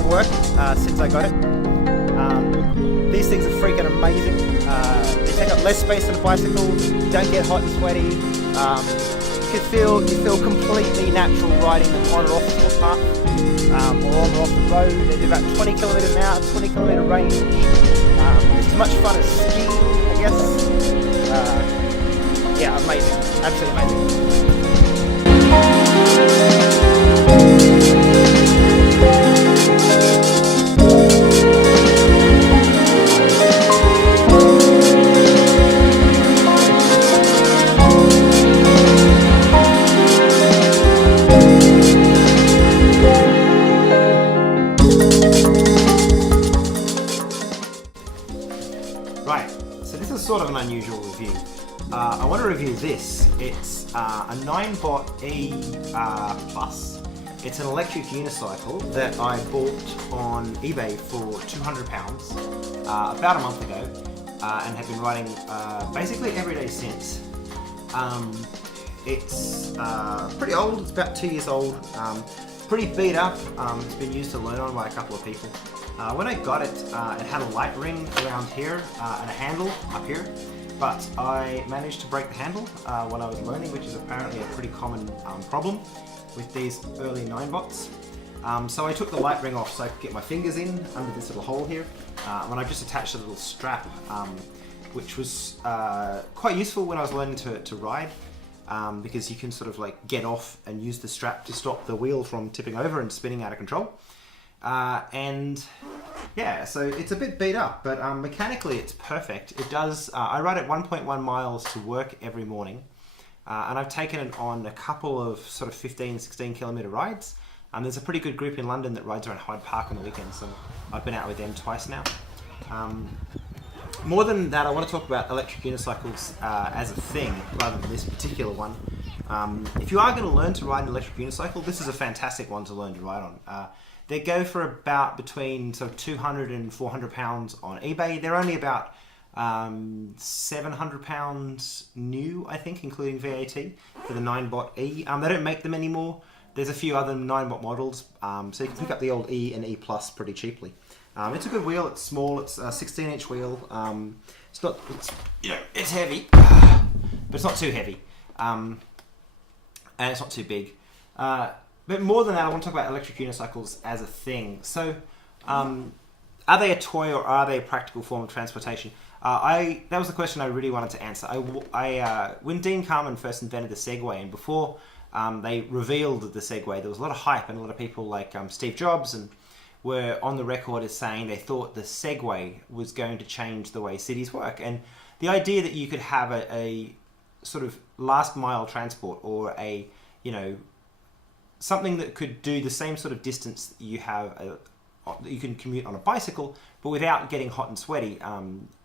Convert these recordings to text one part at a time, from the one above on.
from work since I got it. These things are freaking amazing. They take up less space than a bicycle, don't get hot and sweaty. You feel completely natural riding them on or off the footpath, or on or off the road. They do about 20 kilometers an hour, 20 kilometer range. It's as much fun as skiing, I guess. Yeah, amazing, absolutely amazing. Right, so this is sort of an unusual review. I want to review this. It's a Ninebot E Plus. It's an electric unicycle that I bought on eBay for £200 about a month ago and have been riding basically every day since. It's pretty old, it's about 2 years old, pretty beat up. It's been used to learn on by a couple of people. When I got it, it had a light ring around here and a handle up here, but I managed to break the handle when I was learning, which is apparently a pretty common problem with these early Ninebots. So I took the light ring off so I could get my fingers in under this little hole here, and I just attached a little strap, which was quite useful when I was learning to ride, because you can sort of like get off and use the strap to stop the wheel from tipping over and spinning out of control. And yeah, so it's a bit beat up, but mechanically it's perfect. It does, I ride at 1.1 miles to work every morning, and I've taken it on a couple of sort of 15, 16 kilometer rides. There's a pretty good group in London that rides around Hyde Park on the weekend, so I've been out with them twice now. More than that, I want to talk about electric unicycles as a thing, rather than this particular one. If you are going to learn to ride an electric unicycle, this is a fantastic one to learn to ride on. They go for about between sort of 200 and 400 pounds on eBay. They're only about 700 pounds new, I think, including VAT for the Ninebot E. They don't make them anymore. There's a few other Ninebot models, so you can pick up the old E and E Plus pretty cheaply. It's a good wheel. It's small. It's a 16-inch wheel. It's heavy, but it's not too heavy, and it's not too big. But more than that, I want to talk about electric unicycles as a thing. So, are they a toy or are they a practical form of transportation? That was the question I really wanted to answer. When Dean Carman first invented the Segway, and before they revealed the Segway, there was a lot of hype, and a lot of people like Steve Jobs and were on the record as saying they thought the Segway was going to change the way cities work. And the idea that you could have a sort of last mile transport, or something that could do the same sort of distance that you have, that you can commute on a bicycle, but without getting hot and sweaty,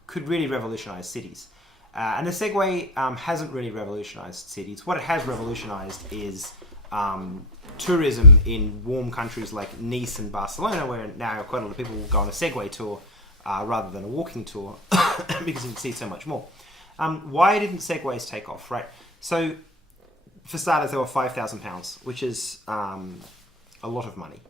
could really revolutionize cities. And the Segway hasn't really revolutionized cities. What it has revolutionized is tourism in warm countries like Nice and Barcelona, where now quite a lot of people will go on a Segway tour rather than a walking tour because you can see so much more. Why didn't Segways take off, right? So, for starters, they were £5,000, which is a lot of money.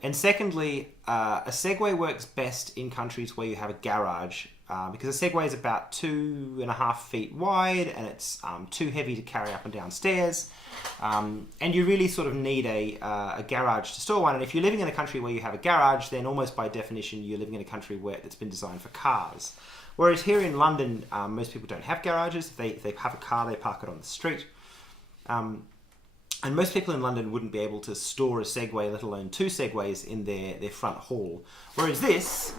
And secondly, a Segway works best in countries where you have a garage, because a Segway is about 2.5 feet wide, and it's too heavy to carry up and down stairs. And you really sort of need a garage to store one. And if you're living in a country where you have a garage, then almost by definition, you're living in a country that's been designed for cars. Whereas here in London, most people don't have garages. If they have a car, they park it on the street. And most people in London wouldn't be able to store a Segway, let alone two Segways, in their front hall. Whereas this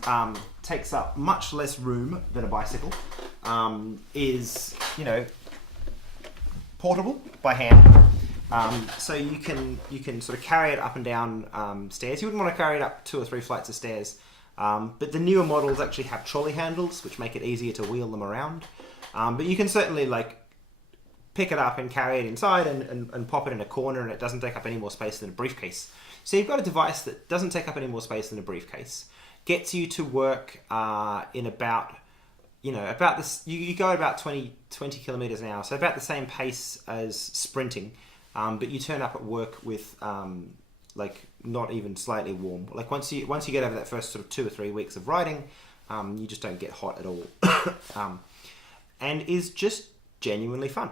takes up much less room than a bicycle, is, portable by hand. So you can sort of carry it up and down stairs. You wouldn't want to carry it up 2 or 3 flights of stairs. But the newer models actually have trolley handles, which make it easier to wheel them around. But you can certainly pick it up and carry it inside and pop it in a corner, and it doesn't take up any more space than a briefcase. So you've got a device that doesn't take up any more space than a briefcase, gets you to work in about this. You go at about 20 kilometers an hour, so about the same pace as sprinting, but you turn up at work with not even slightly warm. Like once you get over that first sort of 2 or 3 weeks of riding, you just don't get hot at all, and is just genuinely fun.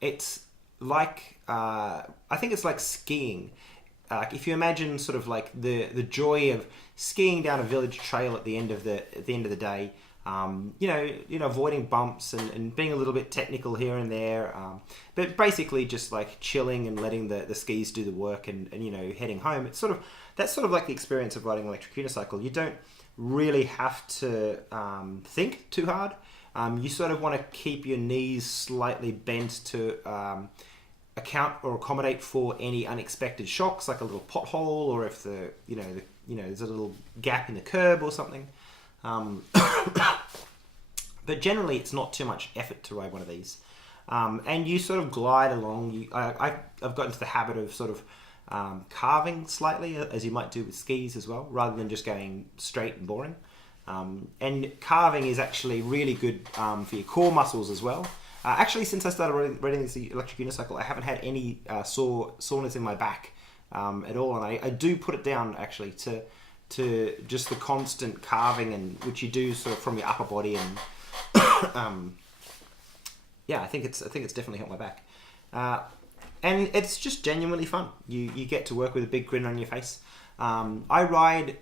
It's like I think it's like skiing. If you imagine sort of like the joy of skiing down a village trail at the end of the day, avoiding bumps and being a little bit technical here and there, but basically just like chilling and letting the skis do the work and heading home. That's sort of like the experience of riding an electric unicycle. You don't really have to think too hard. You sort of want to keep your knees slightly bent to account or accommodate for any unexpected shocks, like a little pothole, or if there's a little gap in the curb or something. But generally, it's not too much effort to ride one of these, and you sort of glide along. I've got into the habit of sort of carving slightly, as you might do with skis as well, rather than just going straight and boring. And carving is actually really good for your core muscles as well. Actually, since I started riding this electric unicycle, I haven't had any soreness in my back at all, and I do put it down actually to just the constant carving, and which you do sort of from your upper body, and I think it's definitely helped my back. And it's just genuinely fun. You get to work with a big grin on your face. I ride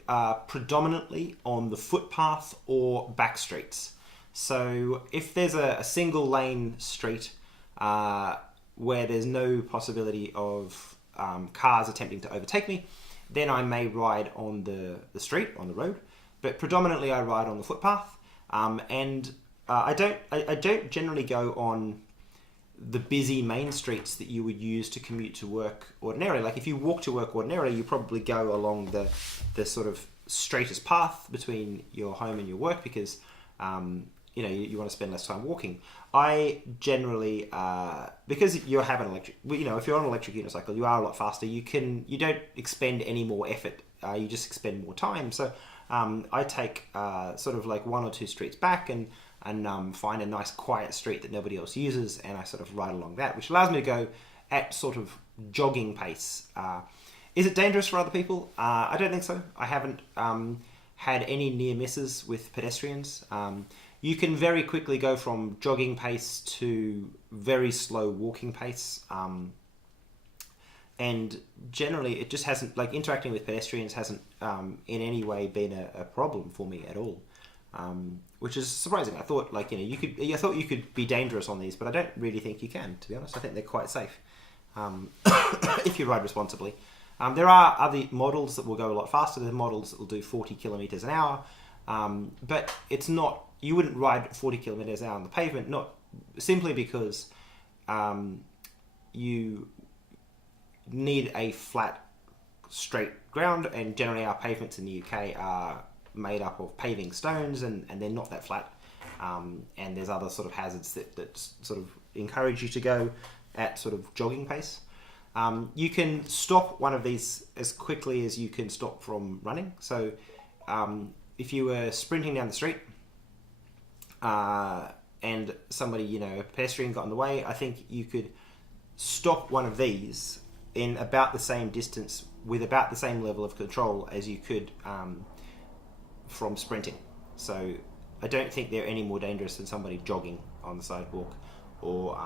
predominantly on the footpath or back streets. So if there's a single lane street where there's no possibility of cars attempting to overtake me, then I may ride on the street, on the road. But predominantly I ride on the footpath. And I don't generally go on the busy main streets that you would use to commute to work ordinarily. Like if you walk to work ordinarily, you probably go along the sort of straightest path between your home and your work, because you want to spend less time walking. I generally, because you have an electric, if you're on an electric unicycle, you are a lot faster. You don't expend any more effort. You just expend more time. So I take sort of like 1 or 2 streets back and find a nice quiet street that nobody else uses, and I sort of ride along that, which allows me to go at sort of jogging pace. Is it dangerous for other people? I don't think so. I haven't had any near misses with pedestrians. You can very quickly go from jogging pace to very slow walking pace. And generally it just hasn't, like interacting with pedestrians hasn't in any way been a problem for me at all. Which is surprising. I thought I thought you could be dangerous on these, but I don't really think you can, to be honest. I think they're quite safe if you ride responsibly. There are other models that will go a lot faster. There's models that will do 40 kilometers an hour, but it's not. You wouldn't ride 40 kilometers an hour on the pavement, not simply because you need a flat, straight ground, and generally our pavements in the UK are made up of paving stones, and they're not that flat, and there's other sort of hazards that sort of encourage you to go at sort of jogging pace. You can stop one of these as quickly as you can stop from running. So if you were sprinting down the street and somebody, a pedestrian got in the way, I think you could stop one of these in about the same distance with about the same level of control as you could from sprinting. So I don't think they're any more dangerous than somebody jogging on the sidewalk or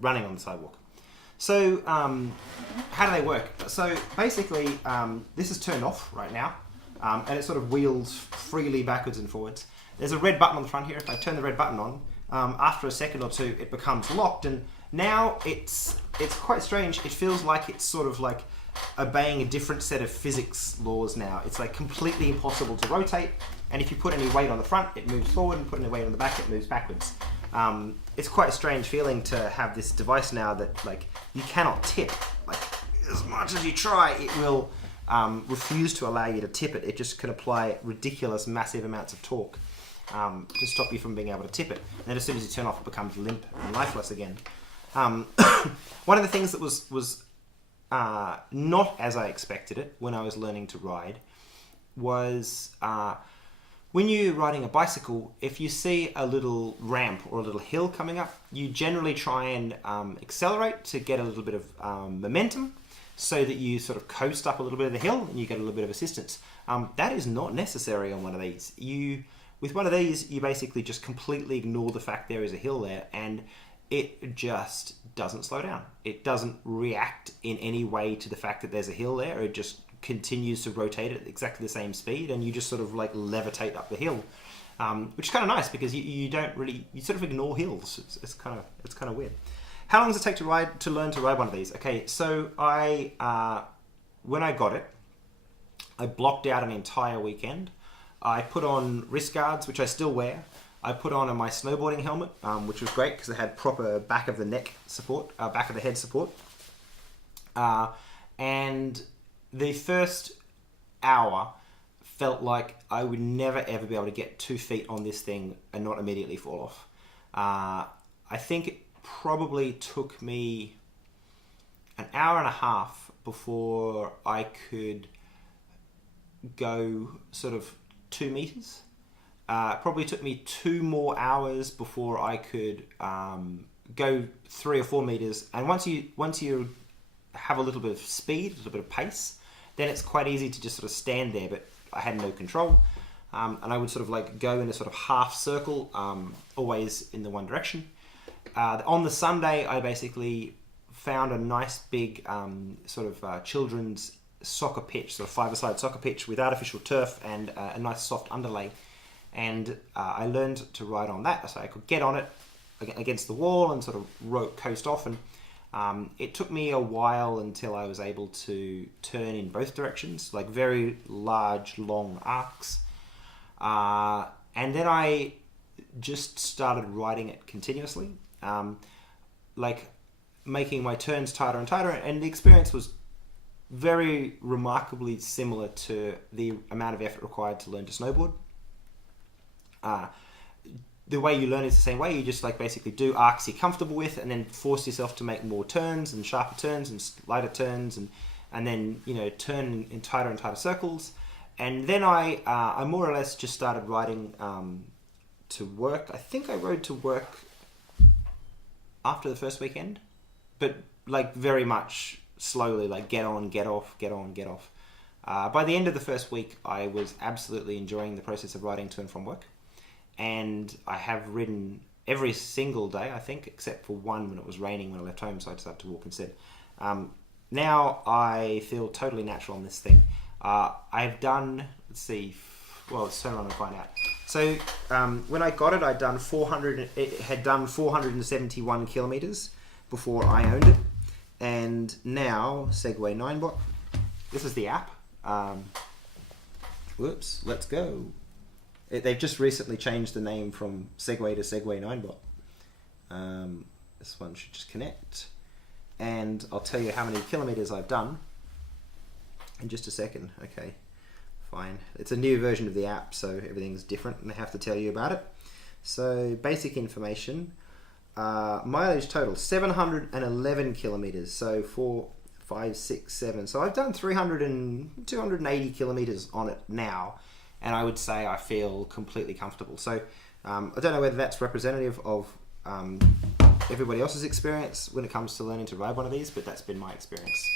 running on the sidewalk. So how do they work? So basically this is turned off right now, and it sort of wheels freely backwards and forwards. There's a red button on the front here. If I turn the red button on, after a second or two it becomes locked, and now it's quite strange. It feels like it's sort of like obeying a different set of physics laws now. It's like completely impossible to rotate, and if you put any weight on the front, it moves forward, and put any weight on the back, it moves backwards. It's quite a strange feeling to have this device now that like you cannot tip. Like as much as you try, it will refuse to allow you to tip it. It just can apply ridiculous, massive amounts of torque to stop you from being able to tip it. And then as soon as you turn off, it becomes limp and lifeless again. One of the things that was not as I expected it when I was learning to ride was when you're riding a bicycle, if you see a little ramp or a little hill coming up, you generally try and accelerate to get a little bit of momentum so that you sort of coast up a little bit of the hill and you get a little bit of assistance. That is not necessary on one of these. With one of these, you basically just completely ignore the fact there is a hill there, and it just doesn't slow down. It doesn't react in any way to the fact that there's a hill there. It just continues to rotate at exactly the same speed, and you just sort of like levitate up the hill, which is kind of nice because you sort of ignore hills. It's kind of weird. How long does it take to learn to ride one of these? Okay, so when I got it, I blocked out an entire weekend. I put on wrist guards, which I still wear. I put on my snowboarding helmet, which was great because it had proper back of the neck support, back of the head support. And the first hour felt like I would never ever be able to get 2 feet on this thing and not immediately fall off. I think it probably took me an hour and a half before I could go sort of 2 meters. Probably took me 2 more hours before I could go 3 or 4 meters. And once you have a little bit of speed, a little bit of pace, then it's quite easy to just sort of stand there. But I had no control, and I would sort of like go in a sort of half circle, always in the one direction. On the Sunday, I basically found a nice big children's soccer pitch, sort of 5-a-side soccer pitch with artificial turf and a nice soft underlay. And I learned to ride on that, so I could get on it against the wall and sort of coast off. And it took me a while until I was able to turn in both directions, like very large, long arcs. And then I just started riding it continuously, like making my turns tighter and tighter. And the experience was very remarkably similar to the amount of effort required to learn to snowboard. The way you learn is the same way. You just like basically do arcs you're comfortable with, and then force yourself to make more turns and sharper turns and lighter turns, and then turn in tighter and tighter circles. And then I more or less just started riding to work. I think I rode to work after the first weekend, but like very much slowly, like get on, get off, get on, get off. By the end of the first week, I was absolutely enjoying the process of riding to and from work. And I have ridden every single day, I think, except for one when it was raining when I left home, so I decided to walk instead. Now I feel totally natural on this thing. I've done, let's turn around and find out. So when I got it, it had done 471 kilometers before I owned it. And now, Segway Ninebot, this is the app. Let's go. They've just recently changed the name from Segway to Segway Ninebot. This one should just connect. And I'll tell you how many kilometers I've done in just a second. Okay, fine. It's a new version of the app, so everything's different and I have to tell you about it. So basic information. Mileage total, 711 kilometers. So 4, 5, 6, 7. So I've done 280 kilometers on it now. And I would say I feel completely comfortable. So I don't know whether that's representative of everybody else's experience when it comes to learning to ride one of these, but that's been my experience.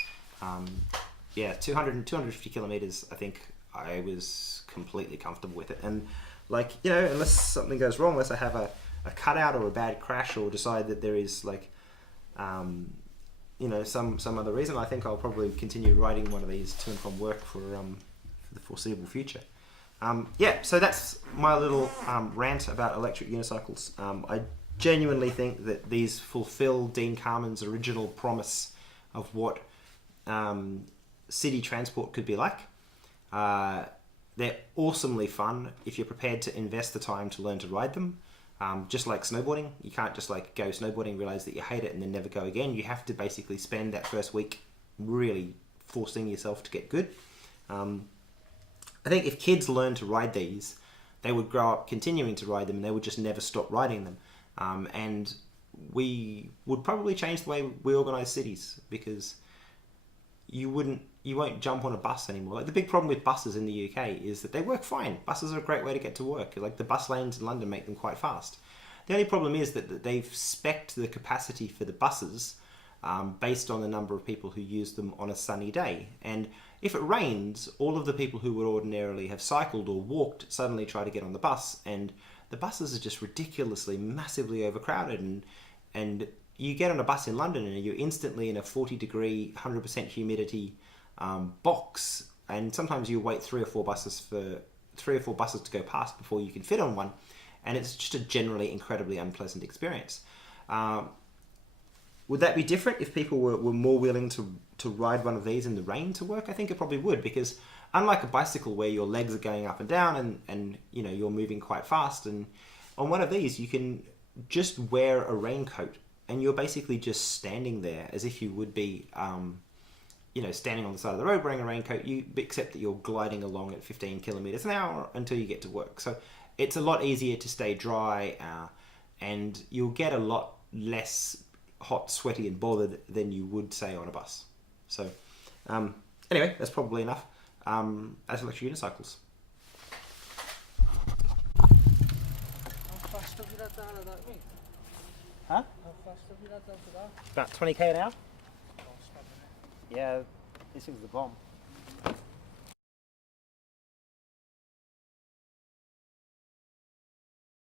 250 kilometers, I think I was completely comfortable with it. And unless something goes wrong, unless I have a cutout or a bad crash or decide that there is some other reason, I think I'll probably continue riding one of these to and from work for the foreseeable future. So that's my little rant about electric unicycles. I genuinely think that these fulfill Dean Carman's original promise of what city transport could be like. They're awesomely fun if you're prepared to invest the time to learn to ride them. Just like snowboarding, you can't just like go snowboarding, realize that you hate it and then never go again. You have to basically spend that first week really forcing yourself to get good. I think if kids learn to ride these, they would grow up continuing to ride them and they would just never stop riding them. And we would probably change the way we organise cities, because you won't jump on a bus anymore. Like the big problem with buses in the UK is that they work fine. Buses are a great way to get to work. Like the bus lanes in London make them quite fast. The only problem is that they've spec'd the capacity for the buses based on the number of people who use them on a sunny day. And if it rains, all of the people who would ordinarily have cycled or walked suddenly try to get on the bus, and the buses are just ridiculously, massively overcrowded. And you get on a bus in London and you're instantly in a 40-degree, 100% humidity box, and sometimes you wait three or four buses to go past before you can fit on one, and it's just a generally incredibly unpleasant experience. Would that be different if people were more willing to ride one of these in the rain to work? I think it probably would, because unlike a bicycle where your legs are going up and down and you know, you're moving quite fast, and on one of these you can just wear a raincoat and you're basically just standing there as if you would be you know, standing on the side of the road wearing a raincoat, except that you're gliding along at 15 kilometers an hour until you get to work. So it's a lot easier to stay dry, and you'll get a lot less hot, sweaty and bothered than you would, say, on a bus. So anyway, that's probably enough as electric unicycles. How fast have you had that out of that, mate? Huh? How fast have you had that for that? About 20k an hour? Oh, stop it. Yeah, this is the bomb.